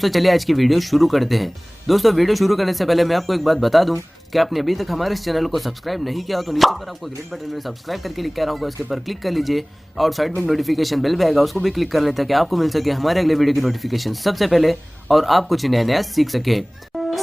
दोस्तों चलिए आज की वीडियो शुरू करते हैं। दोस्तों वीडियो शुरू करने से पहले मैं आपको एक बात बता दूं कि आपने अभी तक हमारे इस चैनल को सब्सक्राइब नहीं किया हो तो नीचे पर आपको ग्रेट बटन में सब्सक्राइब करके लिखा रहा होगा, इसके पर क्लिक कर लीजिए और साइड में नोटिफिकेशन बेल भी आएगा, उसको भी क्लिक कर लें ताकि आपको मिल सके हमारे अगले वीडियो की नोटिफिकेशन सबसे पहले और आप कुछ नया नया सीख सके।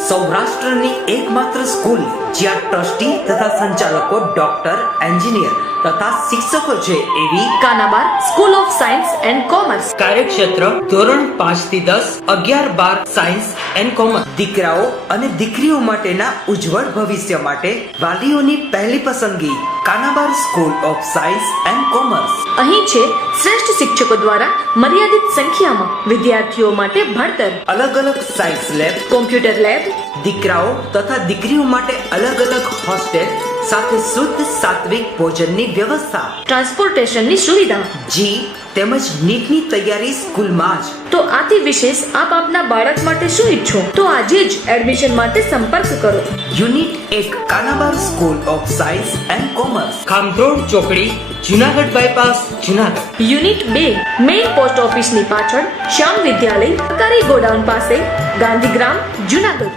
સૌરાષ્ટ્રની એકમાત્ર સ્કૂલ જ્યાં ટ્રસ્ટી તથા સંચાલકો ડોક્ટર, એન્જિનિયર તથા શિક્ષકો છે એવી Kanabar school of science and commerce કાર્યક્ષેત્ર ધોરણ 5 થી 10, 11, 12 સાયન્સ એન્ડ કોમર્સ દીકરાઓ અને દીકરીઓ માટેના ઉજ્જવળ ભવિષ્ય માટે વાલીઓની પહેલી પસંદગી Kanabar school of science and commerce. અહીં છે શ્રેષ્ઠ શિક્ષકો દ્વારા મર્યાદિત સંખ્યામાં વિદ્યાર્થીઓ માટે ભણતર, અલગ અલગ સાયન્સ લેબ, કોમ્પ્યુટર લેબ, દીકરાઓ તથા દીકરીઓ માટે અલગ અલગ હોસ્ટેલ સાથે શુદ્ધ સાત્વિક ભોજનની વ્યવસ્થા, ટ્રાન્સપોર્ટેશનની સુવિધા, જી તેમજ નીટની તૈયારી સ્કૂલમાં જ। તો આથી વિશેષ આપ આપના બાળક માટે શું ઈચ્છો તો આજે જ એડમિશન માટે સંપર્ક કરો। Unit 1 Kanabar school of science and commerce, ખામરોડ ચોકડી, Junagadh bypass, Junagadh. Unit 2 main post ઓફિસની પાછળ શ્યામ વિદ્યાલય, સરકારી ગોડાઉન પાસે, ગાંધીગ્રામ, જુનાગઢ।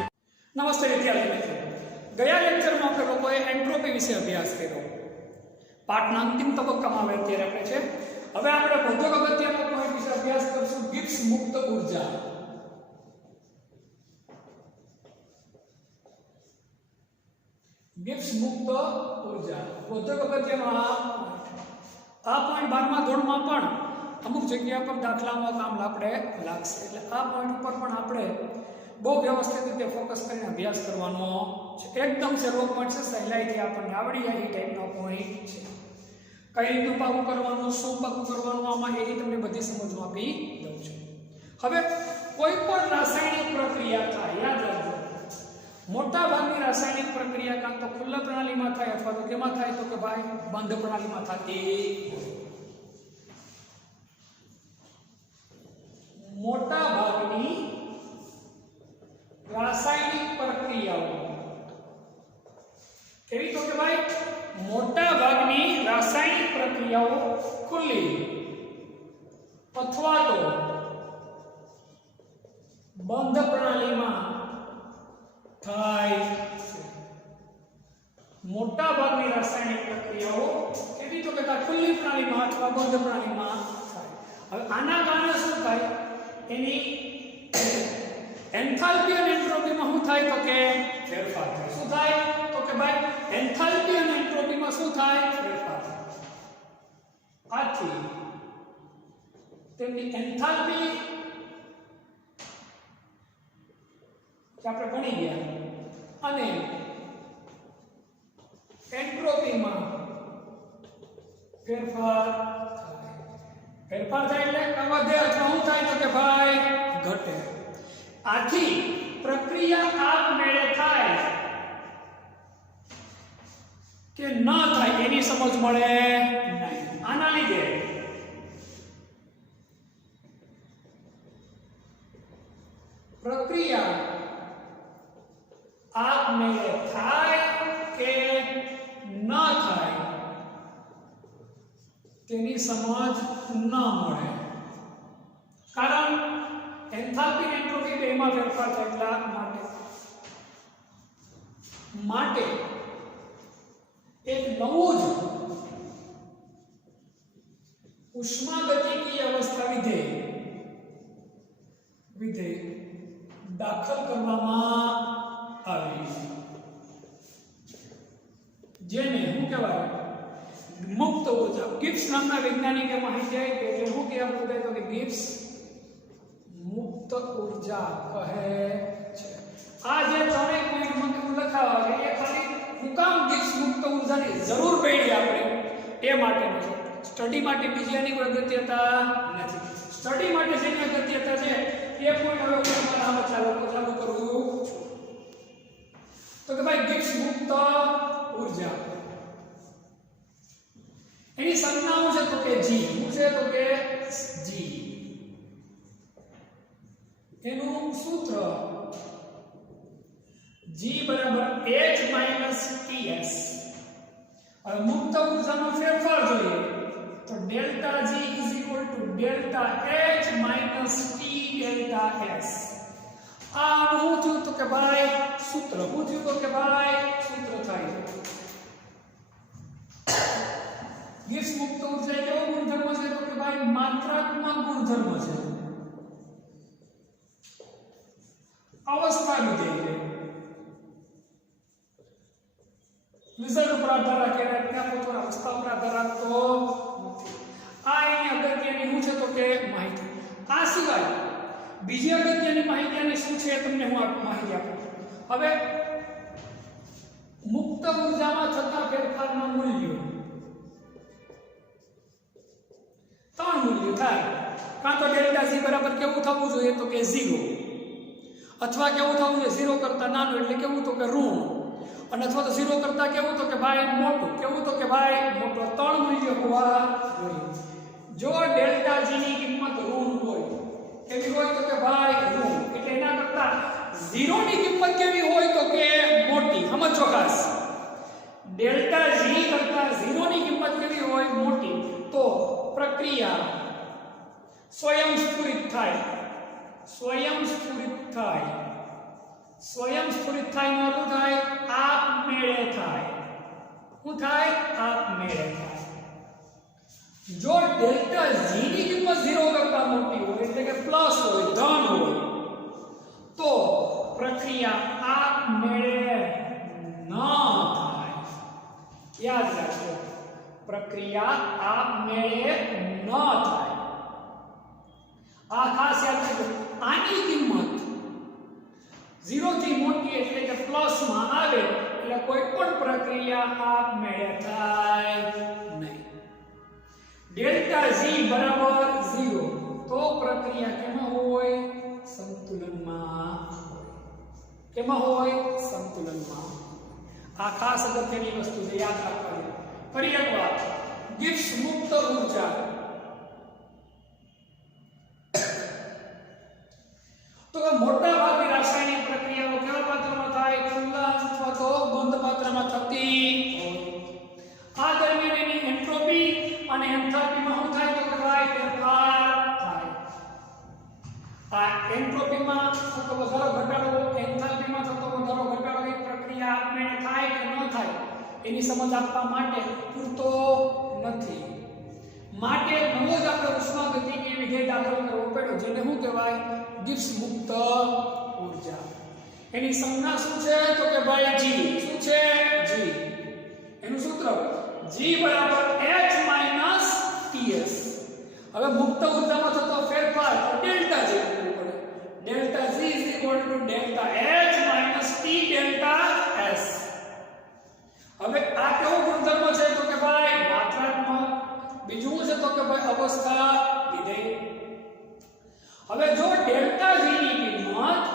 નમસ્તે વિદ્યાર્થી મિત્રો, ગયા લેક્ચરમાં આપણે લોકોએ એન્ટ્રોપી વિશે અભ્યાસ કર્યો। પાઠના અંતિમ તબક્કામાં આવે અત્યારે આપણે છે। હવે આપણે વધુ અગત્યનો પોઈન્ટ વિશે અભ્યાસ કરશું, ગિબ્સ મુક્ત ઉર્જા। ગિબ્સ મુક્ત ઉર્જા વધુ અગત્યનો આ પોઈન્ટ 12મા ધોરણમાં પણ અમુક જગ્યા પર દાખલામાં કામ આપણે લાગશે, એટલે આ પોઈન્ટ ઉપર પણ આપણે બહુ વ્યવસ્થિત રીતે ફોકસ કરીને અભ્યાસ કરવાનો છે। એકદમ સહેલો પોઈન્ટ છે, સહેલાઈથી આપણને આવડી જાય એ ટાઈપનો પોઈન્ટ છે। કઈ રીતનું પાકું કરવાનું, શું પાકું કરવાનું, આમાં એ તમને બધી સમજમાં આપી દઉં છું। હવે કોઈ પણ રાસાયણિક પ્રક્રિયા થાય, યાદ રાખજો મોટા ભાગની રાસાયણિક પ્રક્રિયા કાં તો ખુલ્લા પ્રણાલીમાં થાય અથવા તો કેમાં થાય તો કે ભાઈ બંધ પ્રણાલીમાં થતી। મોટા ભાગની રાસાયણિક પ્રક્રિયાઓ કેવી તો કે ભાઈ મોટા ભાગની રાસાયણિક પ્રક્રિયાઓ ખુલ્લી અથવા તો બંધ પ્રણાલીમાં થાય છે। મોટા ભાગની રાસાયણિક પ્રક્રિયાઓ કેવી તો કે ખુલ્લી પ્રણાલીમાં અથવા બંધ પ્રણાલીમાં થાય। હવે આના કારણે શું થાય, એની એન્થાલ્પી અને એન્ટ્રોપીમાં શું થાય તો કે ફેરફાર થાય। શું થાય તો કે ભાઈ એન્થાલ્પી અને એન્ટ્રોપીમાં શું થાય, ફેરફાર થાય। આથી તેમની એન્થાલ્પી જે આપણે ભણી ગયા અને એન્ટ્રોપીમાં ફેરફાર થાય। ફેરફાર થાય એટલે વધે અથવા શું થાય તો કે ભાઈ ઘટે। આથી પ્રક્રિયા આપમેળે થાય કે ન થાય એની સમજ મળે નહીં। આના લીધે પ્રક્રિયા આપમેળે થાય કે ન થાય તેની સમજ ન મળે, કારણ એન્થાલ્પી અને એન્ટ્રોપી બેમાં ફેરફાર થયેલા માટે એક નવું જ ઉષ્માગતિકીય અવસ્થા વિધેય દાખલ કરવામાં આવી, જેને શું કહેવાય મુક્ત ઉર્જા। ગિબ્સ નામના વૈજ્ઞાનિકે માહિતી આપી એટલે શું કહેવાય તો કે ગિબ્સ મુક્ત ઉર્જા કહે છે। આ જે ત્રણેય પોઈન્ટ મને લખાવા છે એ ખાલી મુકામ ગિબ્સ મુક્ત ઉર્જાની જરૂર પડી આપણે એ માટે છે। સ્ટડી માટે બીજી એની કોઈ અગત્યતા નથી। સ્ટડી માટે જેની અગત્યતા છે એ પોઈન્ટ હવે હું તમારા ચાલુ કરું છું તો કે ભાઈ ગિબ્સ મુક્ત ઉર્જા એની સંજ્ઞા શું છે તો કે જી। શું છે તો કે જી। એનું સૂત્ર G બરાબર H - TS। હવે મુક્ત ઉર્જાનો ફેરફાર જોઈએ તો delta G = delta H - T delta S। આનું શું થયું તો કે ભાઈ સૂત્ર શું થયું તો કે ભાઈ સૂત્ર થાય ગિબ્સ મુક્ત ઉર્જા કેવો ગુણધર્મ છે તો કે ભાઈ માત્રાત્મક ગુણધર્મ છે અવસ્થા વિધેય રિઝલ્ટ ઉપર આધાર રાખે એટલે પોતાનો અવસ્થા ઉપર આધાર રાખતો નથી આ એની અગત્યની શું છે તો કે માહિતી આ સિવાય બીજી અગત્યની માહિતી અને શું છે તમને હું માહિતી આપું હવે મુક્ત ઉર્જામાં થતા ફેરફારના મૂલ્યો ત્રણ મૂલ્યો થાય કાં તો ડેલ્ટા ઝી બરાબર કેવું થવું જોઈએ તો કે 0 અથવા કેવું થવું જોઈએ 0 કરતા નાનું એટલે કેવું તો કે ઋણ અને અથવા તો 0 કરતા કેવું તો કે ભાઈ મોટું કેવું તો કે ભાઈ મોટો ત્રણ મૂલ્યો હોવા જોઈએ જો ડેલ્ટા જી ની કિંમત ઋણ હોય કેવી હોય તો કે ભાઈ ઋણ એટલે એના કરતા 0 ની કિંમત કેવી હોય તો કે મોટી સમજો ખાસ ડેલ્ટા જી કરતા 0 ની કિંમત કેવી હોય મોટી તો પ્રક્રિયા સ્વયંસ્ફુરિત થાય નો અર્થ થાય આપમેળે થાય શું થાય આપમેળે થાય જો ડેલ્ટા જી ની કિંમત 0 કરતા મોટી હોય એટલે કે પ્લસ હોય ધન હોય તો પ્રક્રિયા આપમેળે ન થાય યાદ રાખજો પ્રક્રિયા આપમેળે ન થાય આ ખાસ યાદ રાખજો આની કિંમત 0 થી મોટી એટલે કે પ્લસ માં આવે એટલે કોઈ પણ પ્રક્રિયા આપમેળે થાય નહીં ડેલ્ટા જી બરાબર 0 તો પ્રક્રિયા કેમાં હોય સંતુલનમાં આ ખાસ અગત્યની વસ્તુ છે યાદ રાખવાની ફરી એકવાર ગિબ્સ મુક્ત ઉર્જા તો મોટા ભાગની રાસાયણિક પ્રક્રિયાઓ કેવા પાત્રમાં થાય ખુલ્લા અથવા તો બંધ પાત્રમાં થતી આ દરમિયાન એની એન્ટ્રોપી અને એન્થાલ્પીમાં શું થાય તો કે ભાઈ ફેરફાર થાય આ એન્ટ્રોપીમાં થતો વધારો ઘટાડો એન્થાલ્પીમાં થતો વધારો ઘટાડો એ પ્રક્રિયા આપમેળે થાય કે ન થાય એની સમજ આપવા માટે પૂરતો નથી માટે નવો જ આપણે ઉષ્માગતિકી વિધેય દાખલ કરવો પડ્યો જેને શું કહેવાય ગિબ્સ મુક્ત ઉર્જા એની સંજ્ઞા શું છે તો કે ભાઈ જી શું છે જી એનું સૂત્ર G બરાબર H માઈનસ TS હવે મુક્ત ઉર્જામાં થતો ફેરફાર ડેલ્ટા G કરવું પડે delta G is equal to delta H minus T delta S હવે આ કેવો ગુણધર્મ છે તો કે ભાઈ માત્રાત્મક બીજું છે તો કે ભાઈ અવસ્થા વિધેય હવે જો ડેલ્ટા G ની કિંમત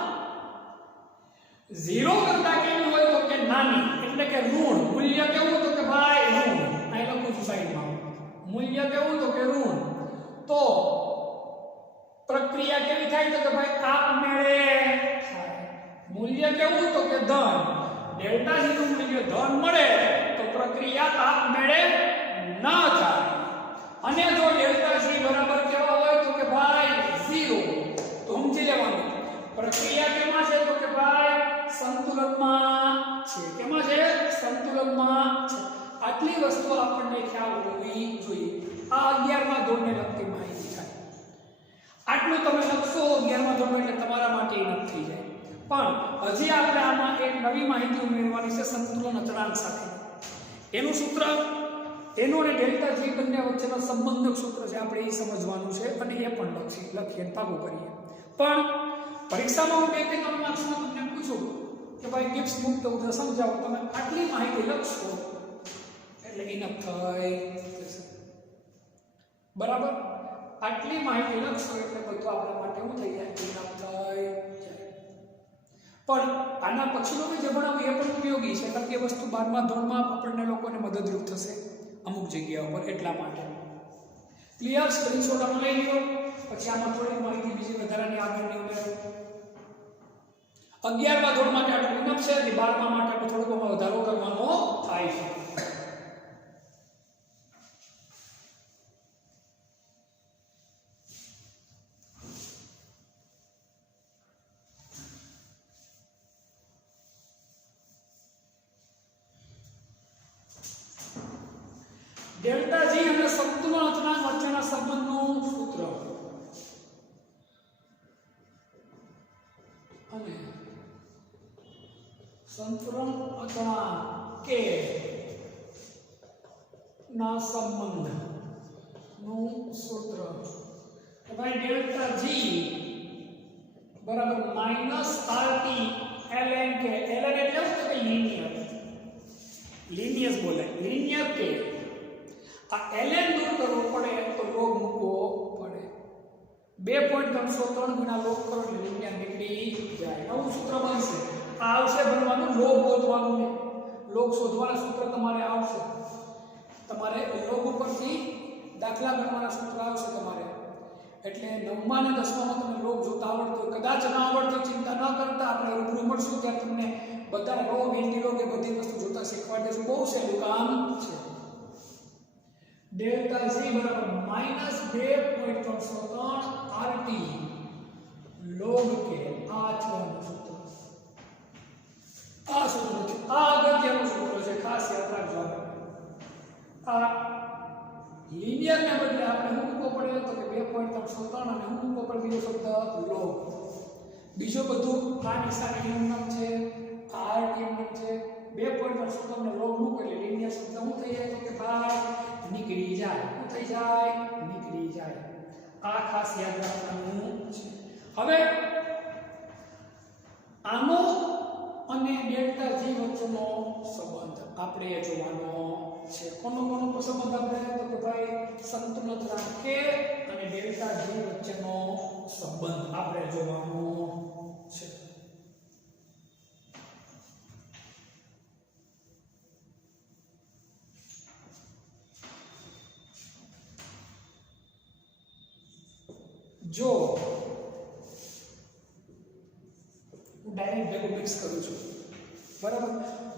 0 કરતા કેવી હોય તો કે નાની એટલે કે ઋણ મૂલ્ય કેવું તો કે ભાઈ ઋણ અહીં લખું છું સાઈડમાં મૂલ્ય કેવું તો કે ઋણ તો પ્રક્રિયા કેવી થાય તો કે ભાઈ આપમેળે થાય મૂલ્ય કેવું તો કે ધન ડેલ્ટા G નું મૂલ્ય ધન મળે તો પ્રક્રિયા આપમેળે ન થાય અને જો ડેલ્ટા G બરાબર કેવા હોય તો કે ભાઈ 0 તો સમજી લેવાનું પ્રક્રિયા કેમાં છે તો કે ભાઈ સંતુલનમાં છે કેમાં છે સંતુલનમાં છે આટલી વસ્તુ આપણને ખ્યાલ હોવી જોઈએ આ 11મા ધોરણને લગતી માહિતી થાય આટલું તમે લખશો 11મા ધોરણ એટલે તમારા માટે ઇનફ થઈ જાય પણ હજી આપણે આમાં એક નવી માહિતી ઉમેરવાની છે સંતુલન અચળાંક સાથે એનું સૂત્ર એનો અને ડેલ્ટા G બંને વચ્ચેનો સંબંધક સૂત્ર છે આપણે એ સમજવાનું છે અને એ પણ લખીએ પાકું કરીએ પણ પરીક્ષામાં હું 2-3 માર્ક્સમાં તમને પૂછું કે ભાઈ ગિબ્સ મુક્ત ઉર્જા સમજાવો તમે આટલી માહિતી લખશો એટલે ઇનફ થઈ જશે બરાબર આટલી માહિતી લખશો એટલે બધું આપણા માટે શું થઈ જાય ઇનફ થઈ જાય પણ આના પછીનો જે ભણાવું એ પણ ઉપયોગી છે કારણ કે વસ્તુ 12મા ધોરણમાં આપણને લોકોને મદદરૂપ થશે અમુક જગ્યાઓ પર એટલા માટે ક્લિયર સ્ક્રીનશોટ આમાં લઈ લો પછી આમાં થોડી માહિતી બીજી વધારાની આગળની ઉમેરો 11મા ધોરણ માટે આટલું ઇનફ છે અને 12મા માટે આપણે થોડોક વધારો કરવાનો થાય છે ડેલ્ટા જી અને સંતુલન અચળાંક વચ્ચેના સંબંધનું સૂત્ર અને સંતુલન અચળાંક કે ના સંબંધનું સૂત્ર ભાઈ ડેલ્ટા જી બરાબર માઈનસ આરટી ln કે ln એટલે શું કે લિનિયર બોલે લિનિયર કે આ ln દૂર કરવો પડે તો લોગ મૂકવો પડે 2.303 ગુણ્યા લોગ કરો એટલે લિનિયર નીકળી જાય નવું સૂત્ર બનશે આ આવશે બનવાનું લોગ ગોતવાનું ને લોગ શોધવાના સૂત્ર તમારે આવશે તમારે લોગ ઉપરથી દાખલા ગણવાના સૂત્ર આવશે તમારે એટલે 9મા અને 10મામાં તમને લોગ જોતા આવડતું કદાચ ન આવડતું ચિંતા ન કરતા આપણે રૂબરૂ મળશું ત્યારે તમને બધા લોગ એન્ટી લોગ એ બધી વસ્તુ જોતા શીખવાડી દેશું બહુ સહેલું કામ છે ડેલ્ટા જી બરાબર -2.303 આરટી લોગ કે આ છેનું સૂત્ર આ સૂત્ર છે આ અગત્યનું સૂત્ર છે ખાસ યાદ રાખજો આ લિનિયર ને બદલે આપણે શું મૂકવો પડે તો કે 2.303 અને શું મૂકવો પડે બીજો શબ્દ લોગ બીજો બધું આ નિશાની એમનામ છે આ આરટી એમનામ છે 2.303 ને લોગ મૂકો એટલે લિનિયર શબ્દ શું થઈ જાય તો કે ભાઈ નીકળી જાય શું થઈ જાય નીકળી જાય આ ખાસ યાદ રાખવાનું છે હવે આનો અને ડેલ્ટા જી વચ્ચેનો સંબંધ આપણે જોવાનો છે કોનો સંબંધ આપણે તો કે ભાઈ સંતુલન અચળાંક કે અને ડેલ્ટા જી વચ્ચેનો સંબંધ આપણે જોવાનો છે જો હું ડાયરેક્ટ ભેગું મિક્સ કરું છું બરાબર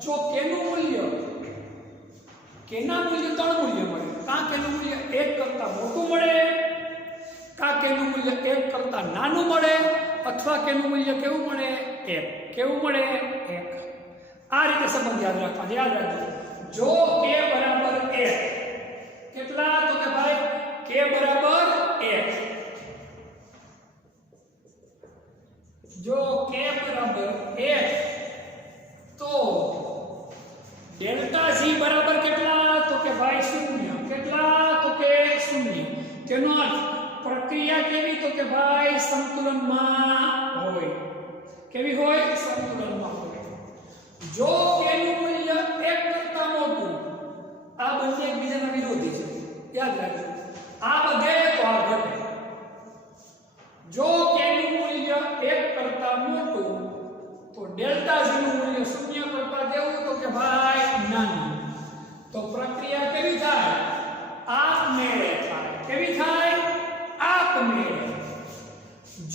જો કેનું મૂલ્ય કેના મૂલ્ય 3 મૂલ્ય મળે કા કેનું મૂલ્ય 1 કરતા મોટું મળે કા કેનું મૂલ્ય 1 કરતા નાનું મળે અથવા કેનું મૂલ્ય કેવું મળે 1 કેવું મળે 1 આ રીતે સંબંધ યાદ રાખજો જો k બરાબર 1 કેટલા તો કે ભાઈ k બરાબર 1 જો k બરાબર 1 તો ડેલ્ટા જી બરાબર કેટલા તો કે ભાઈ 0 કેટલા તો કે 0 તેનો અર્થ પ્રક્રિયા કેવી તો કે ભાઈ સંતુલનમાં હોય કેવી હોય સંતુલનમાં હોય જો k નું મૂલ્ય 1 કરતા મોટું આ બંને એકબીજાના વિરોધી છે યાદ રાખજો આ બધે તો આ ઘટે જો k નું મૂલ્ય 1 કરતા મોટું તો ડેલ્ટા જી નું મૂલ્ય 0 કરતા કેવું તો કે ભાઈ નાનું તો પ્રક્રિયા કેવી થાય આપમેળે થાય કેવી થાય આપમેળે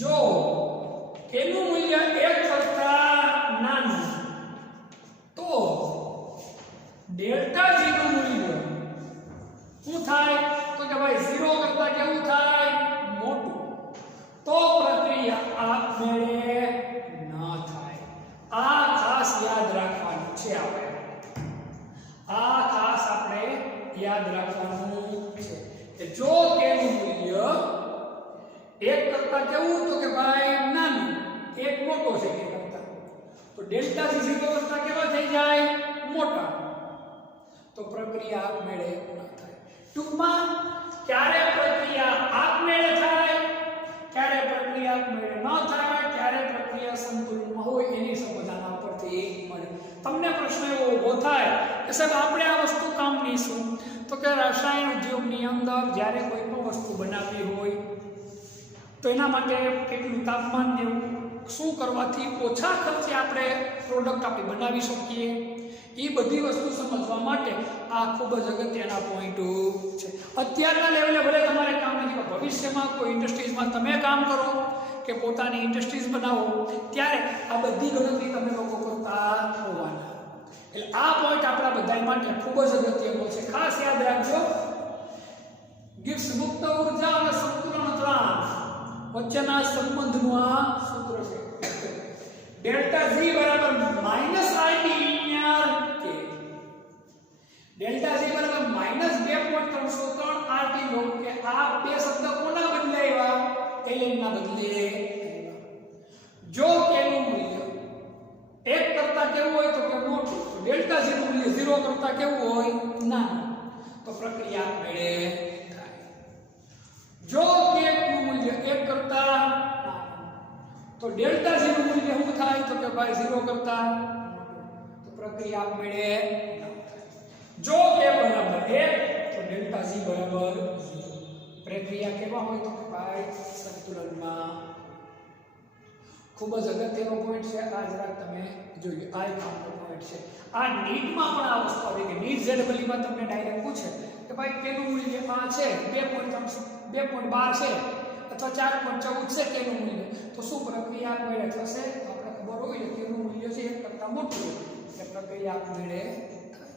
જો k નું મૂલ્ય 1 કરતા નાનું તો ડેલ્ટા જી નું મૂલ્ય શું થાય તો કે ભાઈ 0 કરતા કેવું થાય મોટું તો પ્રક્રિયા આપમેળે ન થાય આ ખાસ યાદ રાખવાનું છે આપણે આ ખાસ આપણે યાદ રાખવાનું છે કે જો k નું મૂલ્ય 1 કરતા કેવું તો કે ભાઈ નાનું 1 મોટો છે k કરતા તો ડેલ્ટા જી 0 કરતા કેવા થઈ જાય મોટા તો પ્રક્રિયા આપમેળે ન થાય ટૂંકમાં ક્યારે પ્રક્રિયા આપમેળે થાય ક્યારે પ્રક્રિયા આપમેળે ન થાય ક્યારે પ્રક્રિયા સંતુલનમાં હોય એની સંબંધાના પરથી મળે તમને પ્રશ્ન એવો ઊભો થાય કે સાહેબ આપણે આ વસ્તુ કામની શું તો કે રસાયણ ઉદ્યોગની અંદર જ્યારે કોઈ પણ વસ્તુ બનાવવી હોય તો એના માટે કેટલું તાપમાન દેવું શું કરવાથી ઓછા ખર્ચે આપણે પ્રોડક્ટ આપણે બનાવી શકીએ એ બધી વસ્તુ સમજવા માટે આ ખૂબ જ અગત્યના પોઈન્ટો છે અત્યારના લેવલે ભલે તમારે કામ નથી ભવિષ્યમાં કોઈ ઇન્ડસ્ટ્રીઝમાં તમે કામ કરો કે પોતાની ઇન્ડસ્ટ્રીઝ બનાવો ત્યારે આ બધી ગણતરી તમે લોકો કરતા હોવાના એટલે આ પોઈન્ટ આપણા બધા માટે ખૂબ જ અગત્યનો છે ખાસ યાદ રાખજો ગિબ્સ મુક્ત ઉર્જા અને સંતુલન અચળાંક વચ્ચેના સંબંધનું આ સૂત્ર છે ડેલ્ટા જી બરાબર -RT લિનિયર કે ડેલ્ટા જી બરાબર -2 2.303 RT લો કે આ બે શબ્દ કોના બદલે આવ્યા? ln ના બદલે આવ્યા. જો k નું મૂલ્ય 1 કરતા કેવું હોય તો કે મોટું, તો ડેલ્ટા g નું મૂલ્ય 0 કરતા કેવું હોય? નાનું, તો પ્રક્રિયા આપમેળે થાય. જો k નું મૂલ્ય 1 કરતા તો ડેલ્ટા g નું મૂલ્ય શું થાય? તો કે ભાઈ 0 કરતા તો પ્રક્રિયા આપમેળે જો k બરાબર 1 તો ડેલ્ટા g બરાબર 0. પ્રક્રિયા કેવા હોય તો કે ભાઈ સંતુલનમાં. ખૂબ જ અગત્યનો પોઈન્ટ છે આ, જરાક તમે જોઈએ. આ એક આપણો પોઈન્ટ છે. આ નીટમાં પણ આ વસ્તુ આવી કે નીટ ZEE માં તમને ડાયરેક્ટ પૂછે કે ભાઈ k નું મૂલ્ય આ છે 2.12 છે અથવા 4.14 છે k નું મૂલ્ય, તો શું પ્રક્રિયા આપમેળે થશે? તો આપણે ખબર હોય કે k નું મૂલ્ય છે 1 કરતા મોટું એટલે પ્રક્રિયા આપમેળે થાય.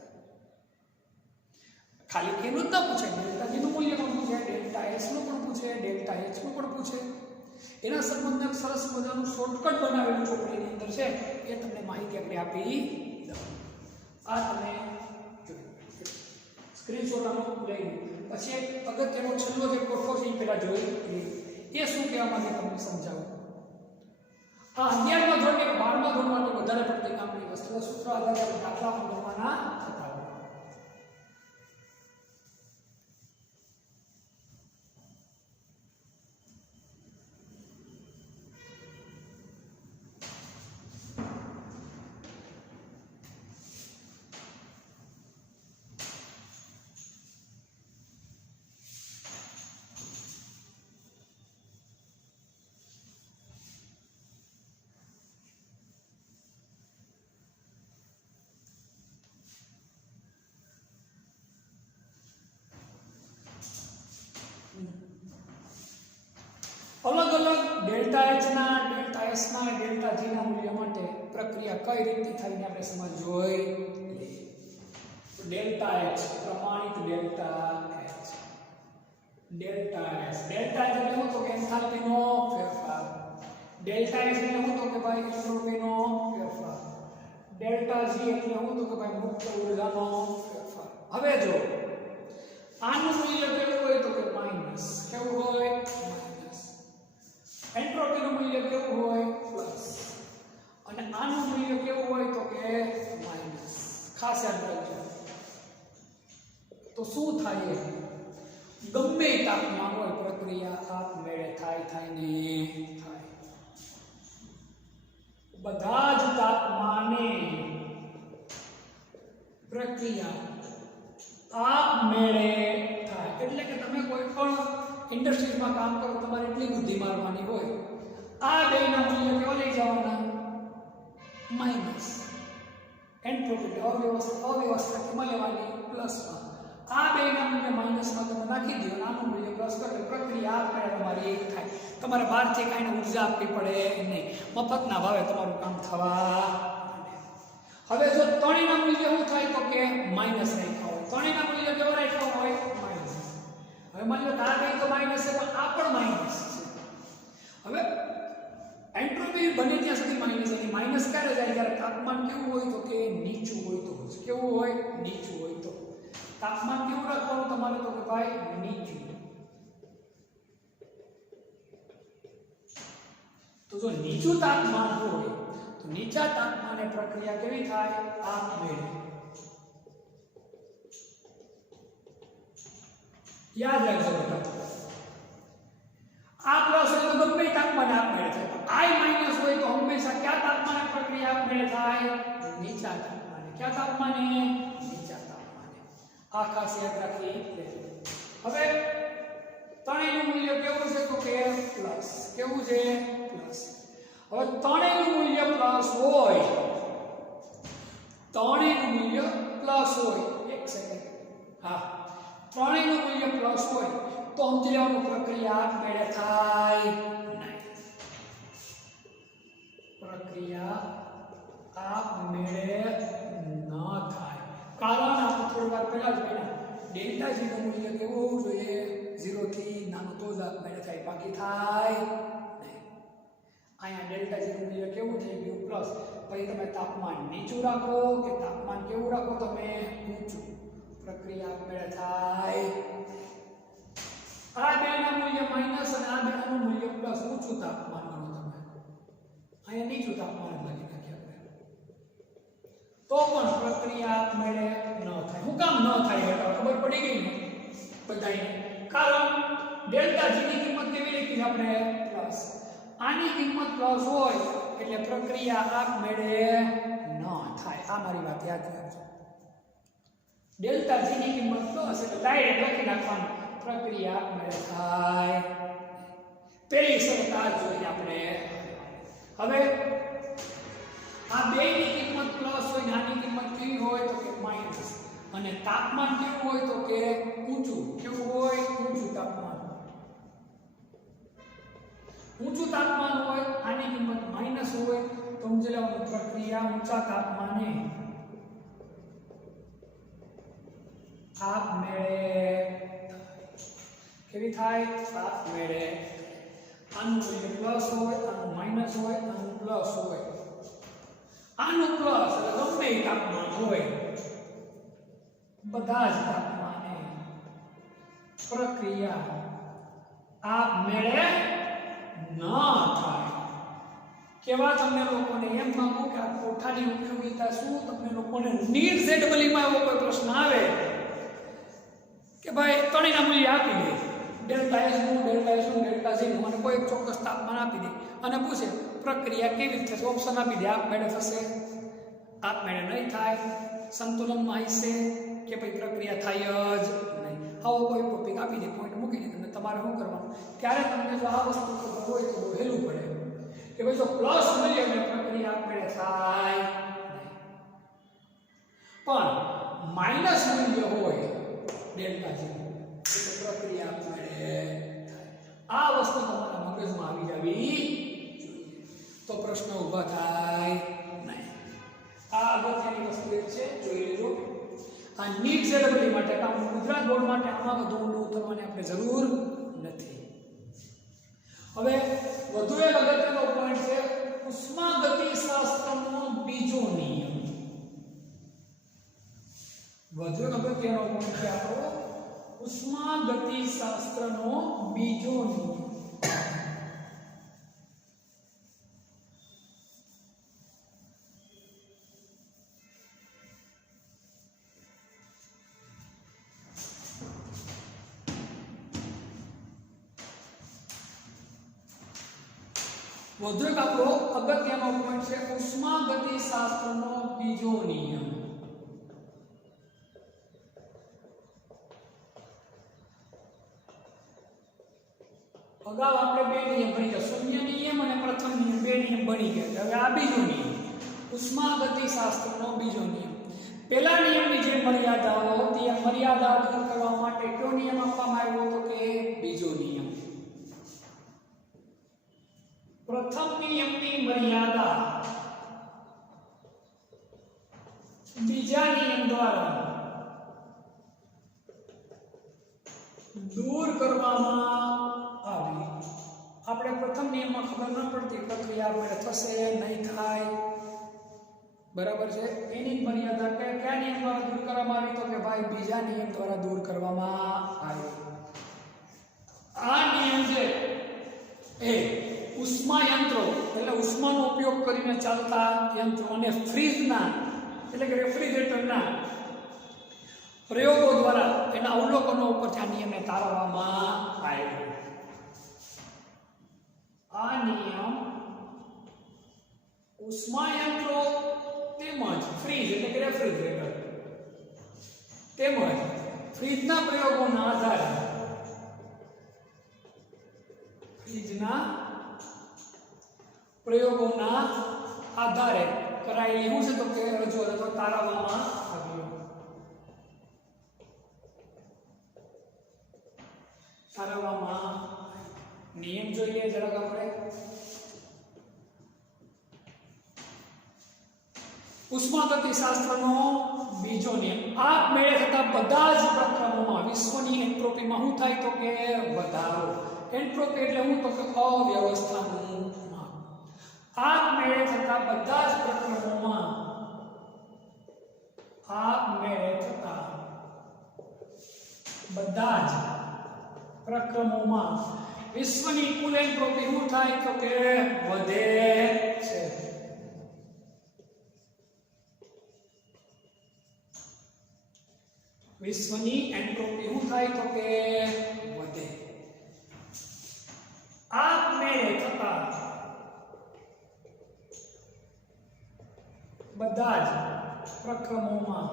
ખાલી k નું જ ન પૂછે, ડેલ્ટા g નું મૂલ્ય પણ પૂછે, ડેલ્ટા s નું પણ પૂછે, ડેલ્ટા h નું પણ પૂછે. એના સંબંધમાં સરસ મજાનું શોર્ટકટ બનાવેલું ચોપડીની અંદર છે, એ તમને માહિતી આપણે આપી દઉં. આ તમે સ્ક્રીનશોટ આનો લઈ લો. પછી એક અગત્યનો છેલ્લો જે કોઠો છે એ પહેલા જોઈ એ શું કહેવા માંગે તમને સમજાવું. આ 11મા ધોરણ કે 12મા ધોરણ માટે વધારે પડતી કામની વસ્તુ સૂત્ર આધારે આપણે દાખલા ગણવાના થતા હોય. અલગ અલગ ડેલ્ટા h ના, ડેલ્ટા s ના, ડેલ્ટા g ના મૂલ્ય માટે પ્રક્રિયા કઈ રીતે થાય ને આપણે સમજવી લઈએ. ડેલ્ટા h પ્રમાણિત ડેલ્ટા h, ડેલ્ટા s એટલે શું તો કે એન્થાલ્પીનો ફેરફાર, ડેલ્ટા s એટલે શું તો કે ભાઈ એન્ટ્રોપીનો ફેરફાર, ડેલ્ટા g એટલે શું તો કે ભાઈ મુક્ત ઊર્જાનો ફેરફાર. હવે જો આનું મૂલ્ય કેવું હોય તો કે માઈનસ, કેવું હોય? એન્ટ્રોપી નું મૂલ્ય કેવું હોય? પ્લસ. અને આનું મૂલ્ય કેવું હોય તો કે માઈનસ. ખાસ યાદ રાખજો. તો શું થાય? ગમે તાપમાન હોય પ્રક્રિયા આપમેળે થાય ને થાય. બધા જ તાપમાને પ્રક્રિયા આપમેળે થાય. એટલે કે તમે કોઈ પણ ઇન્ડસ્ટ્રીઝમાં કામ કરો, તમારે એટલી બુદ્ધિ મારવાની હોય, આ બેના મૂલ્ય કેવા લઈ જવાના? માઈનસ. એન્ટ્રોપી અવ્યવસ્થા કેમાં લેવાની? પ્લસમાં. આ બેના મૂલ્ય માઈનસમાં તમે નાખી દો, આનું મૂલ્ય પ્લસ કરો, પ્રક્રિયા આપમેળે તમારી થાય. તમારે બહારથી કાંઈ ઉર્જા આપવી પડે નહીં, મફતના ભાવે તમારું કામ થવા. હવે જો ત્રણેયના મૂલ્ય શું થાય તો કે માઈનસ રાખ્યા હોય. ત્રણેયના મૂલ્ય કેવા રાખ્યા હોય? માઈનસ. હવે માની લો કે આ બે તો માઈનસ છે પણ આ પણ માઈનસ છે. હવે એન્ટ્રોપી બને ત્યાં સુધી માઈનસ, એની માઈનસ ક્યારે જાય? જ્યારે તાપમાન કેવું હોય તો કે નીચું હોય તો. કેવું હોય? નીચું હોય તો. તાપમાન કેવું રાખવાનું તમારે તો કે ભાઈ નીચું. તો જો નીચું તાપમાન હોય તો નીચા તાપમાને પ્રક્રિયા કેવી થાય? આપમેળે. યાદ રાખજો બેટા, આ પ્લસ હોય તો ગમે તાપમાને આપમેળે થાય. આઈ માઈનસ હોય તો હંમેશા કયા તાપમાને પ્રક્રિયા આપમેળે થાય? નીચા તાપમાને. કયા તાપમાને? નીચા તાપમાને. આ ખાસ યાદ રાખી લેજો. હવે ત્રણેયનું મૂલ્ય કેવું છે તો કે પ્લસ. કેવું છે? પ્લસ. હવે ત્રણેયનું મૂલ્ય પ્લસ હોય, ત્રણેયનું મૂલ્ય પ્લસ હોય, એક સેકન્ડ, હા, ત્રણેયનું મૂલ્ય પ્લસ હોય તો સમજી લેવાનું પ્રક્રિયા આપમેળે થાય નહીં. પ્રક્રિયા આપમેળે ન થાય. કારણ આપણે થોડી વાર પહેલા જ કહ્યું, ડેલ્ટા g નું મૂલ્ય કેવું હોવું જોઈએ? 0 થી નાનું તો જ આપમેળે થાય, બાકી થાય નહીં. અહીંયા ડેલ્ટા g નું મૂલ્ય કેવું થઈ ગયું? પ્લસ. પછી તમે તાપમાન નીચું રાખો કે તાપમાન કેવું રાખો? તમે ઊંચું, પ્રક્રિયા આપમેળે થાય. આ બેના મૂલ્ય માઈનસ અને આ બેનું મૂલ્ય પ્લસ. ઊંચું તાપમાન ગણો તમે, અહીંયા નીચું તાપમાન લખી નાખીએ આપણે. તો પણ પ્રક્રિયા આપમેળે ન થાય. શું કામ ન થાય એ ખબર પડી ગઈ ને બધાને? કારણ ડેલ્ટા જી ની કિંમત કેવી લીધી આપણે? પ્લસ. આની કિંમત પ્લસ હોય એટલે પ્રક્રિયા આપમેળે ન થાય. આ મારી વાત યાદ રાખજો. ડેલ્ટા જી ની કિંમત પ્લસ એટલે ડાયરેક્ટ લખી નાખવાનું પ્રક્રિયા આપમેળે થાય. પેલી શરત આ જોઈએ આપણે. હવે આ બેની કિંમત પ્લસ હોય ને આની કિંમત કેવી હોય તો કે માઈનસ. અને તાપમાન કેવું હોય તો કે ઊંચું. કેવું હોય? ઊંચું તાપમાન. ઊંચું તાપમાન હોય, આની કિંમત માઈનસ હોય તો સમજી લેવાનું પ્રક્રિયા ઊંચા તાપમાને આપમેળે કેવી થાય? આપમેળે. આનું મૂલ્ય પ્લસ હોય, આનું માઈનસ હોય, આનું પ્લસ હોય. આનું પ્લસ એટલે ગમે એ તાપમાન હોય, બધા જ તાપમાને પ્રક્રિયા આપમેળે ન થાય. કેવા તમને લોકોને એમ માંગુ કે આ કોઠાની ઉપયોગિતા શું? તમને લોકોને નીટ ઝેડબલી માં એવો કોઈ પ્રશ્ન આવે કે ભાઈ ત્રણેયના મૂલ્ય આપી દે, ડેલ્ટા એસ નું, ડેલ્ટા એસ નું, ડેલ્ટા ઝી નું, અને કોઈ ચોક્કસ તાપમાન આપી દે અને પૂછે પ્રક્રિયા કેવી રીતે થશે? ઓપ્શન આપી દે. આપમેળે થશે, આપમેળે નહીં થાય, સંતુલનમાં હશે કે ભાઈ પ્રક્રિયા થાય જ નહીં. આવો કોઈ ટોપિક આપી દે, પોઈન્ટ મૂકી દે, તમને તમારે શું કરવાનું? ત્યારે તમને જો આ વસ્તુ ખબર હોય તો બહુ હેલું પડે કે ભાઈ જો પ્લસ મૂલ્ય એટલે પ્રક્રિયા આપમેળે થાય નહીં. પણ માઈનસ મૂલ્ય હોય ડેલ્ટા જી તો પ્રક્રિયા આપમેળે થાય. આ વસ્તુ તમારા મગજમાં આવી જવી જોઈએ તો પ્રશ્ન ઊભા થાય નહીં. આ અગત્યની વસ્તુ એક છે, જોઈ લેજો. આ નીટ ઝેડબલી માટે કામ ગુજરાત બોર્ડ માટે આમાં વધુ ઊંડું ઉતરવાની આપણે જરૂર નથી. હવે વધુ એક અગત્યનો પોઈન્ટ છે ઉષ્માગતિશાસ્ત્રનો બીજો નિયમ. વધુ એક અગત્યનો પોઈન્ટ છે આપણો ઉષ્માગતિશાસ્ત્રનો બીજો નિયમ. વધુ એક આપણો અગત્યનો પોઈન્ટ છે ઉષ્માગતિશાસ્ત્રનો બીજો નિયમ. અગાઉ આપણે બે નિયમ ભણી ગયા, શૂન્ય નિયમ અને પ્રથમ નિયમ. બે નિયમ ભણી ગયા. હવે આ બીજો નિયમ, ઉષ્માગતિશાસ્ત્રનો બીજો નિયમ. પહેલા નિયમની જે મર્યાદાઓ હતી એ મર્યાદા દૂર કરવા માટે કયો નિયમ આપવામાં આવ્યો હતો કે બીજો નિયમ. પ્રથમ નિયમની મર્યાદા બીજા નિયમ દ્વારા દૂર કરવામાં આવી. આપણે પ્રથમ નિયમમાં ખબર ન પડતી પ્રક્રિયા આપણે થશે નહીં થાય, બરાબર છે. એની મર્યાદા કયા નિયમ દ્વારા દૂર કરવામાં આવી? તો કે ભાઈ બીજા નિયમ દ્વારા દૂર કરવામાં આવી. આ નિયમ છે એ ઉષ્મા યંત્રો એટલે ઉષ્માનો ઉપયોગ કરીને ચાલતા યંત્રો અને ફ્રીજના એટલે કે રેફ્રિજરેટરના પ્રયોગો દ્વારા એના અવલોકનો ઉપરથી આ નિયમને તારવવામાં આવ્યો. આ નિયમ ઉષ્મા યંત્રો તેમજ ફ્રીજ એટલે કે રેફ્રિજરેટર તેમજ ફ્રીજના પ્રયોગોના આધારે કરાયેલી શું છે તો કે રજૂઆત અથવા તારવવામાં આવ્યો. તારવવામાં નિયમ જોઈએ જરાક આપણે. ઉષ્માગતિશાસ્ત્રનો બીજો નિયમ. આપમેળે થતા બધા જ પ્રક્રમોમાં વિશ્વની એન્ટ્રોપીમાં શું થાય તો કે વધારો. એન્ટ્રોપી એટલે શું તો કે અવ્યવસ્થાનું માપ. આપમેળે થતા બધા જ પ્રક્રમોમાં આપમેળે થતા બધા જ પ્રક્રમોમાં વિશ્વની કુલ એન્ટ્રોપી શું થાય તો કે વધે છે. વિશ્વની એન્ટ્રોપી શું થાય તો કે વધે. આપમેળે થતા બધા જ પ્રક્રમોમાં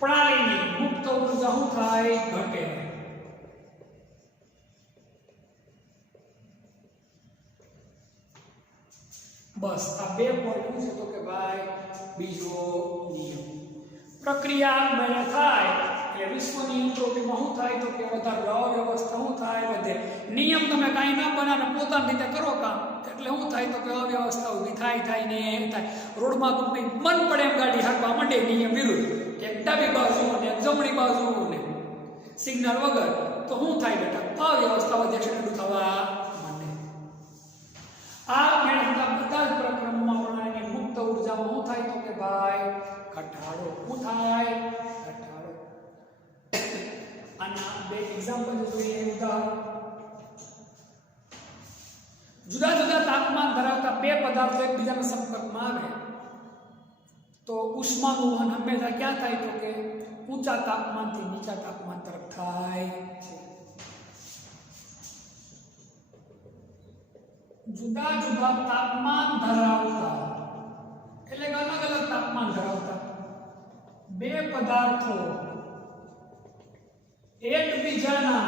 પ્રણાલીની મુક્ત ઉર્જા શું થાય ઘટે. બસ આ બે પોઈન્ટ છે તો કે ભાઈ બીજો નિયમ પ્રક્રિયા બને થાય એટલે વિશ્વની એન્ટ્રોપીમાં શું થાય તો કે વધારે અવ્યવસ્થા શું થાય વધે. નિયમ તમે કાંઈ ના બનાવે પોતાની રીતે કરો કામ એટલે શું થાય તો કે અવ્યવસ્થા ઊભી થાય ને થાય. રોડમાં કંપની મન પડે એમ ગાડી હાંકવા માંડે નિયમ વિરુદ્ધ, એક ડાબી બાજુ અને એક જમણી બાજુ ને સિગ્નલ વગર, તો શું થાય બેટા અવ્યવસ્થા વધે છે થવા માંડે. આ મેળવતા બધા જ પ્રક્રમોમાં પ્રણાલીની મુક્ત ઉર્જામાં શું થાય તો કે ભાઈ ઘટાડો. શું થાય? ઘટાડો. આના બે એક્ઝામ્પલ જોઈએ. ઉદાહરણ, જુદા જુદા તાપમાન ધરાવતા બે પદાર્થો એકબીજાના સંપર્કમાં આવે તો ઉષ્માનું વહન હંમેશા ક્યાં થાય તો કે ઊંચા તાપમાનથી નીચા તાપમાન તરફ થાય છે. જુદા જુદા તાપમાન ધરાવતા એટલે કે અલગ અલગ તાપમાન ધરાવતા બે પદાર્થો એકબીજાના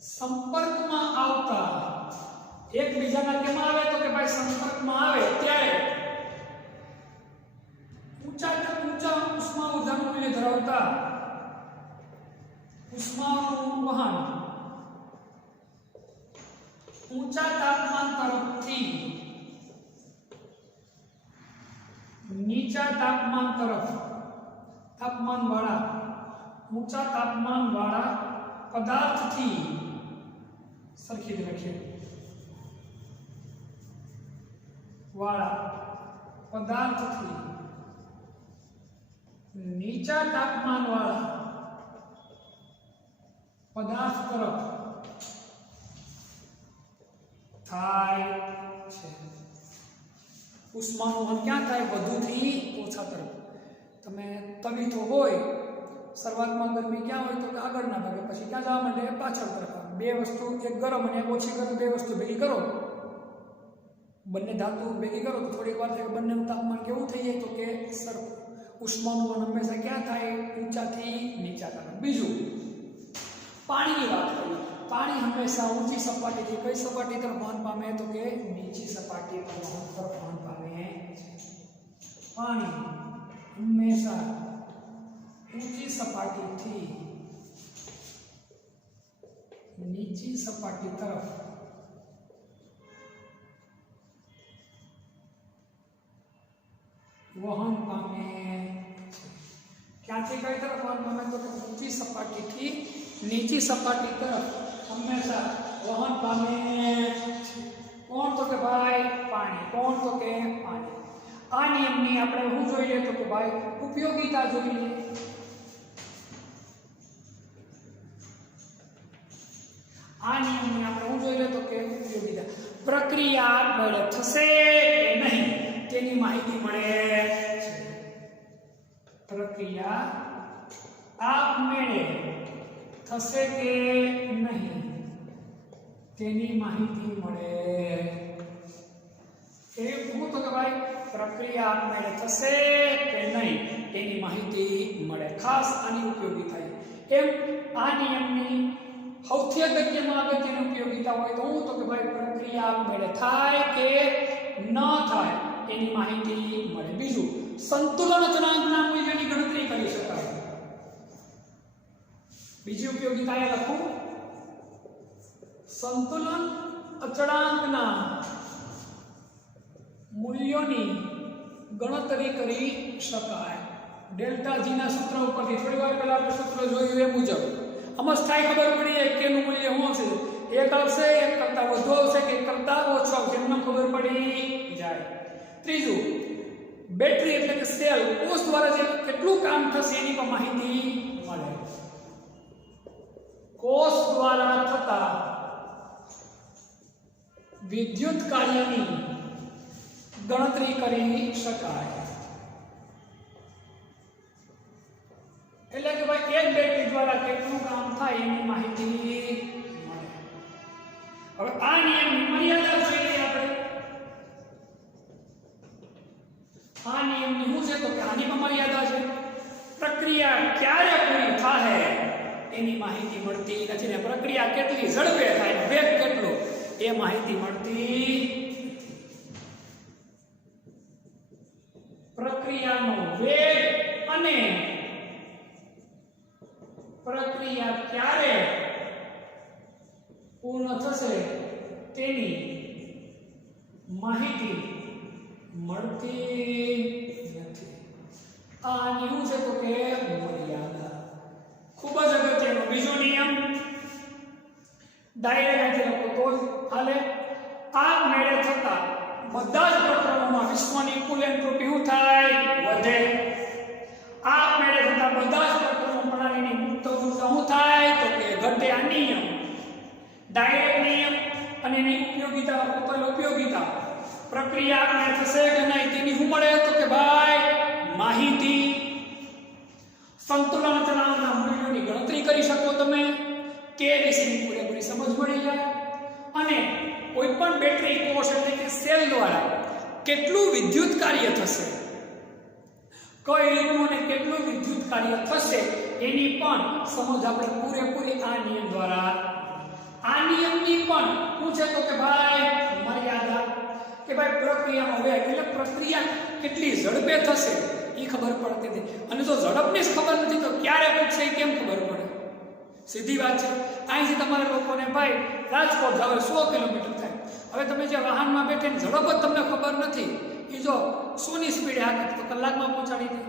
સંપર્કમાં આવતા, એકબીજાના કેમ આવે તો કે ભાઈ સંપર્કમાં આવે ત્યારે ઊંચા ઉષ્મા ઉર્જાનું મૂલ્ય ધરાવતા ઉષ્માનું વહન ઊંચા તાપમાન તરફથી નીચા તાપમાન તરફ ઊંચા તાપમાન વાળા પદાર્થથી સરખી જ લખીએ વાળા પદાર્થથી નીચા તાપમાન વાળા પદાર્થ તરફ થાય છે. ઉષ્માનું વહન ક્યાં થાય? વધુથી ઓછા તરફ. તમે તવીથો હોય શરૂઆતમાં ગરમી ક્યાં હોય તો કે આગળના ભાગે, પછી ક્યાં જવા માંડે? પાછળ તરફ. બે વસ્તુ, એક ગરમ અને એક ઓછી ગરમ, બે વસ્તુ ભેગી કરો, બંને ધાતુ ભેગી કરો તો થોડીક વાર થાય બંનેનું તાપમાન કેવું થઈ જાય તો કે સરખું. ઉષ્માનું વહન હંમેશા ક્યાં થાય? ઊંચાથી નીચા તરફ. બીજું, પાણીની વાત કરીએ. પાણી હંમેશા ઊંચી સપાટીથી કઈ સપાટી તરફ વહન પામે તો કે નીચી સપાટી પર વહન પામે છે. પાણી હંમેશા ઊંચી સપાટીથી નીચી સપાટી તરફ વહન પામે છે. ક્યાંથી કઈ તરફ વહન પામે તો કે ઊંચી સપાટીથી નીચી સપાટી તરફ હંમેશા વહન પામે છે. કોણ તો કે ભાઈ પાણી. કોણ તો કે પાણી. આ નિયમની આપણે શું જોઈએ તો કે ભાઈ ઉપયોગિતા જોઈએ. આ નિયમની આપણે શું જોઈએ તો કે ઉપયોગિતા. પ્રક્રિયા બળે થશે કે નહીં તેની માહિતી મળે છે. પ્રક્રિયા આપમેળે થશે કે નહીં તેની માહિતી મળે. એ શું તો કે ભાઈ પ્રક્રિયા આપમેળે થશે કે નહીં તેની માહિતી મળે. ખાસ આની ઉપયોગી થાય એમ આ નિયમની સૌથી અગત્યમાં અગત્યની ઉપયોગિતા હોય તો હું તો કે ભાઈ પ્રક્રિયા આપમેળે થાય કે ન થાય એની માહિતી મળે. બીજું, સંતુલન અચળાંકના મૂલ્યની ગણતરી કરી શકાય. બીજી ઉપયોગિતા એ લખું, સંતુલન અચળાંકના મૂલ્યોની ગણતરી કરી શકાય. ડેલ્ટા જી ના સૂત્ર ઉપરથી થોડી વાર પહેલા આપણે સૂત્ર જોયું એ મુજબ આમાં સ્થાયી ખબર પડી જાય કે એનું મૂલ્ય શું હશે. એક આવશે, એક કરતા વધુ આવશે કે એક કરતા ઓછો આવશે, એમને ખબર પડી જાય. ત્રીજું, બેટરી એટલે કે સેલ કોષ દ્વારા જે કેટલું કામ થશે એની પણ માહિતી મળે. કોષ દ્વારા થતા વિદ્યુત કાર્યની ગણતરી કરી શકાય. એટલે કે ભાઈ એક બેટરી દ્વારા કેટલું કામ થાય એની માહિતી મળે. હવે આ નિયમની મર્યાદા જોઈ લઈએ આપણે. આ નિયમની શું છે તો કે આની પણ મર્યાદા છે. પ્રક્રિયા ક્યારે પૂરી થાય એની માહિતી મળતી નથી ને પ્રક્રિયા કેટલી ઝડપે થાય વેગ કેટલો એ માહિતી મળતી. પ્રક્રિયાનો વેગ અને પ્રક્રિયા ક્યારે પૂર્ણ થશે તેની માહિતી મળતી નથી. આની શું છે તો કે મર્યાદા. ખૂબ જ અગત્યનો બીજો નિયમ ડાયરેક્ટ લખો તો હાલે. આ મેળે થતા બધા જ પ્રકરણોમાં વિશ્વની કુલ એન્ટ્રોપી શું થાય વધે. આ મેળે થતા બધા જ પ્રકરણો પ્રણાલીની મુક્ત ઉર્જા શું થાય તો કે ઘટે. આ નિયમ ડાયરેક્ટ નિયમ અને એની ઉપયોગિતા ઉપર ઉપયોગિતા પ્રક્રિયા આપણે થશે કે નહીં તેની શું મળે તો કે ભાઈ માહિતી. સંતુલન તણાવના મૂલ્યોની ગણતરી કરી શકો તમે. કેવીસીની પૂરેપૂરી સમજ મળી જાય. અને કોઈ પણ બેટરી કોષ એટલે કે સેલ દ્વારા કેટલું વિદ્યુત કાર્ય થશે, કઈ રીતનું અને કેટલું વિદ્યુત કાર્ય થશે એની પણ સમજ આપણે પૂરેપૂરી આ નિયમ દ્વારા. આ નિયમની પણ શું છે તો કે ભાઈ મર્યાદા કે ભાઈ પ્રક્રિયાનો વેગ એટલે પ્રક્રિયા કેટલી ઝડપે થશે એ ખબર પડતી હતી. અને જો ઝડપની જ ખબર નથી તો ક્યારે પૂછશે એ કેમ ખબર પડે? સીધી વાત છે. અહીંથી તમારે લોકોને ભાઈ રાજકોટ જાવ 100 કિલોમીટર થાય. હવે તમે જે વાહનમાં બેઠીને ઝડપ જ તમને ખબર નથી એ જો 100 ની સ્પીડે હાકે તો કલાકમાં પહોંચાડી દે.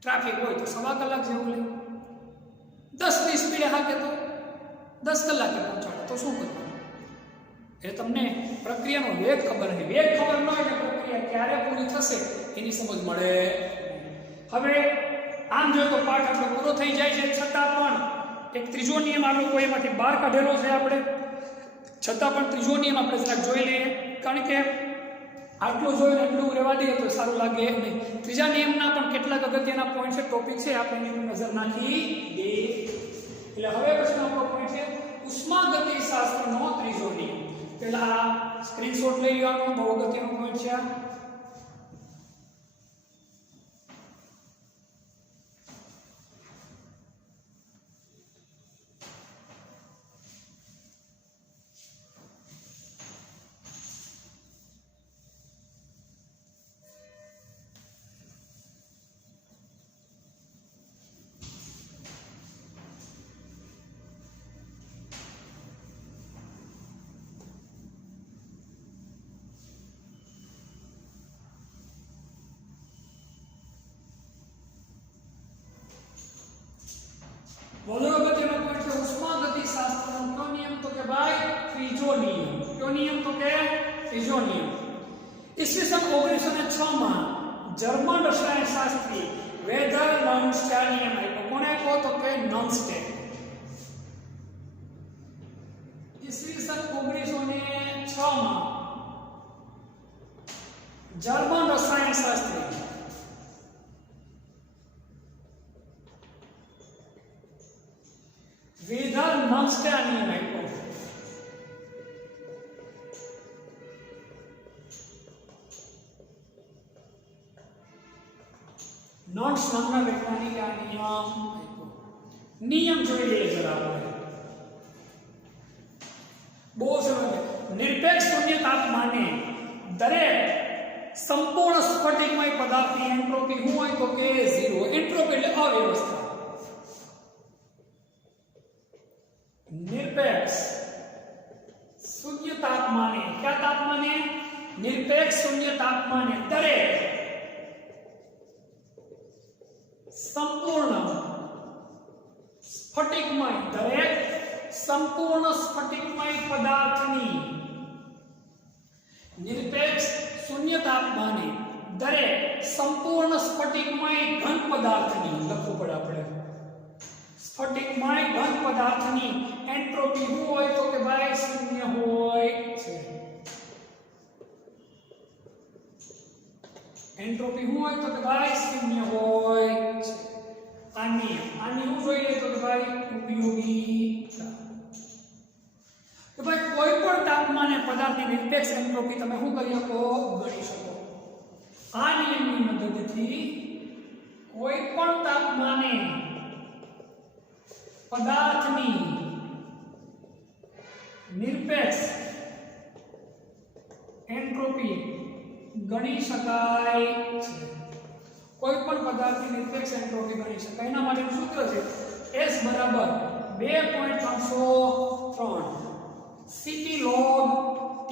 ટ્રાફિક હોય તો 1.25 કલાક જેવું લે. 10 ની સ્પીડે હાકે તો 10 કલાકે પહોંચાડે તો શું કરવાનું? એટલે તમને પ્રક્રિયાનો વેગ ખબર નથી. વેગ ખબર ન હોય તો પ્રક્રિયા ક્યારે પૂરી થશે એની સમજ મળે. હવે આમ જો તો પાઠ આપણો પૂરો થઈ જાય છે, છતાં પણ એક ત્રીજો નિયમ આ લોકો એમાંથી બહાર કાઢેલો છે આપણે. છતાં પણ ત્રીજો નિયમ આપણે જરાક જોઈ લઈએ, કારણ કે આટલું જોઈને આટલું રહેવા દઈએ તો સારું લાગે નહીં. ત્રીજા નિયમના પણ કેટલાક અગત્યના પોઈન્ટ છે, ટોપિક છે, આપણે એની નજર નાખી દઈએ. એટલે હવે પછી આપણો પોઈન્ટ છે ઉષ્માગતિશાસ્ત્રનો ત્રીજો નિયમ. પહેલા સ્ક્રીનશોટ લઈ લેવાનો, બહુ અગત્યનો પોઈન્ટ છે. વધુ અગત્યનો પોઈન્ટ છે ઉષ્માગતિશાસ્ત્રનો કયો નિયમ તો કે ભાઈ ત્રીજો નિયમ. કયો નિયમ તો કે ત્રીજો નિયમ. ઈસવીસન 1906 માં જર્મન રસાયણશાસ્ત્રી વેધર નર્મસ્ટેડ નિયમ આપ્યો. કોણે આપ્યો તો કે નર્મસ્ટેડ. ઈસવીસન 1906 માં જર્મન રસાયણશાસ્ત્રી વેધર નર્મસ્ટેડ નિયમ આપ્યો. નોટ્સ નામના વૈજ્ઞાનિક આ નિયમ આપ્યો. નિયમ જોઈ લઈએ જરા આપણે. બહુ સરળ. નિરપેક્ષ શૂન્ય તાપમાને દરેક સંપૂર્ણ સ્ફટિકમય પદાર્થની એન્ટ્રોપી શું હોય તો કે 0. એન્ટ્રોપી એટલે અવ્યવસ્થા. निरपेक्ष शून्य तापमाने, क्या तापमाने? निरपेक्ष शून्य तापमाने दरेक संपूर्ण स्फटिकमय दरेक संपूर्ण स्फटिकमय पदार्थनी निरपेक्ष शून्य तापमाने दरेक संपूर्ण स्फटिकमय घन पदार्थनी लखવું પડે આપણે સ્ફટિકમય ઘન પદાર્થની એન્ટ્રોપી શું હોય તો કે ભાઈ શૂન્ય હોય છે. એન્ટ્રોપી શું હોય તો કે ભાઈ શૂન્ય હોય છે. આની શું જોઈએ તો કે ભાઈ ઉપયોગીતા. તો ભાઈ કોઈ પણ તાપમાને પદાર્થની નિરપેક્ષ એન્ટ્રોપી તમે શું કરી શકો ગણી શકો. આ નિયમની મદદથી કોઈ પણ તાપમાને પદાર્થની નિરપેક્ષ એન્ટ્રોપી ગણી શકાય છે. કોઈ પણ પદાર્થની નિરપેક્ષ એન્ટ્રોપી ગણી શકાય. એના માટેનું સૂત્ર છે S બરાબર 2.303 Cp log T.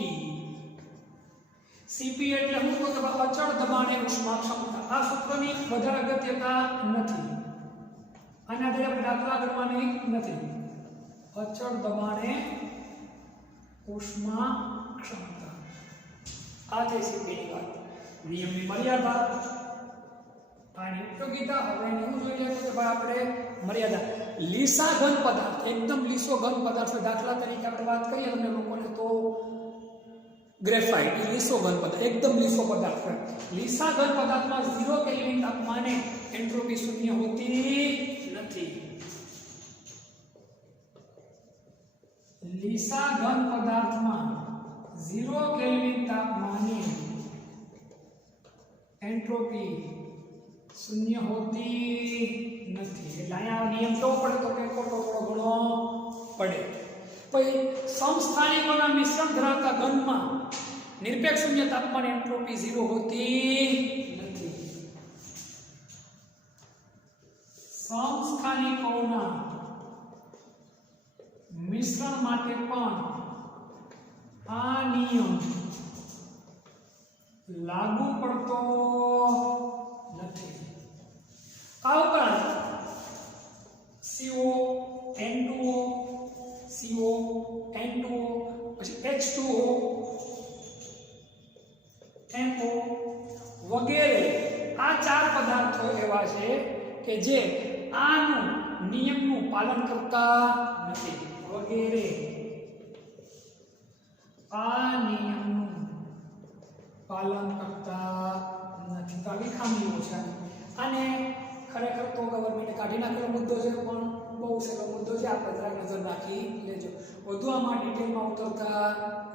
Cp એટલે શું તો કે અચળ દબાણે ઉષ્મા ક્ષમતા. આ સૂત્રની વધારે અગત્યતા નથી. આના આધારે આપણે દાખલા ગણવાની નથી. અચળ દબાણે ઉષ્મા ક્ષમતા આ છે Cp ની વાત. નિયમની મર્યાદા, આની ઉપયોગિતા. હવે એને શું જોઈએ કે ભાઈ આપણે મર્યાદા લીસા ઘન પદાર્થ, એકદમ લીસો ઘન પદાર્થ. દાખલા તરીકે આપણે વાત કરીએ તમને લોકોને તો ગ્રેફાઇટ લીસો ઘન પદાર્થ, એકદમ લીસો પદાર્થ. લીસા ઘન પદાર્થમાં 0 કેલ્વિન તાપમાને એન્ટ્રોપી શૂન્ય હોતી નથી. લીસા ઘન પદાર્થમાં 0 કેલ્વિન તાપમાને એન્ટ્રોપી શૂન્ય હોતી નથી. એટલે અહીંયા નિયમ તો પડે તો કે ખોટો ઘણો પડે. પછી સમસ્થાનિકોના મિશ્રણ ધરાવતા ઘનમાં નિરપેક્ષ શૂન્ય તાપમાને એન્ટ્રોપી 0 હોતી નથી. સમસ્થાનિકોના મિશ્રણ માટે પણ આ નિયમ લાગુ પડતો નથી. આ ઉપરાંત CO N2O CO N2O પછી H2O NO વગેરે આ 4 પદાર્થો એવા છે કે જે આનું નિયમનું પાલન કરતા નથી. વગેરે આ નિયમનું પાલન કરતા નથી. તો આવી ખામીઓ છે. અને ખરેખર તો ગવર્મેન્ટે કાઢી નાખેલો મુદ્દો છે, પણ બહુ સહેલો મુદ્દો છે. આપણે જરાક નજર નાખી લેજો. વધુ આમાં ડિટેલમાં ઉતરતા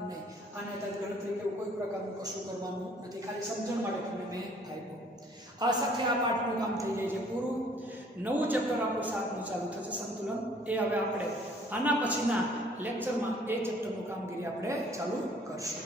નહીં. આને તરત ગણતરી કે કોઈ પ્રકારનું કશું કરવાનું નથી. ખાલી સમજણ માટે તમને મેં આપ્યું. આ સાથે આ પાઠનું કામ થઈ જાય છે પૂરું. નવું ચેપ્ટર આપણું 7મું ચાલુ થશે, સંતુલન. એ હવે આપણે આના પછીના લેક્ચરમાં એ ચેપ્ટરનું કામગીરી આપણે ચાલુ કરશું.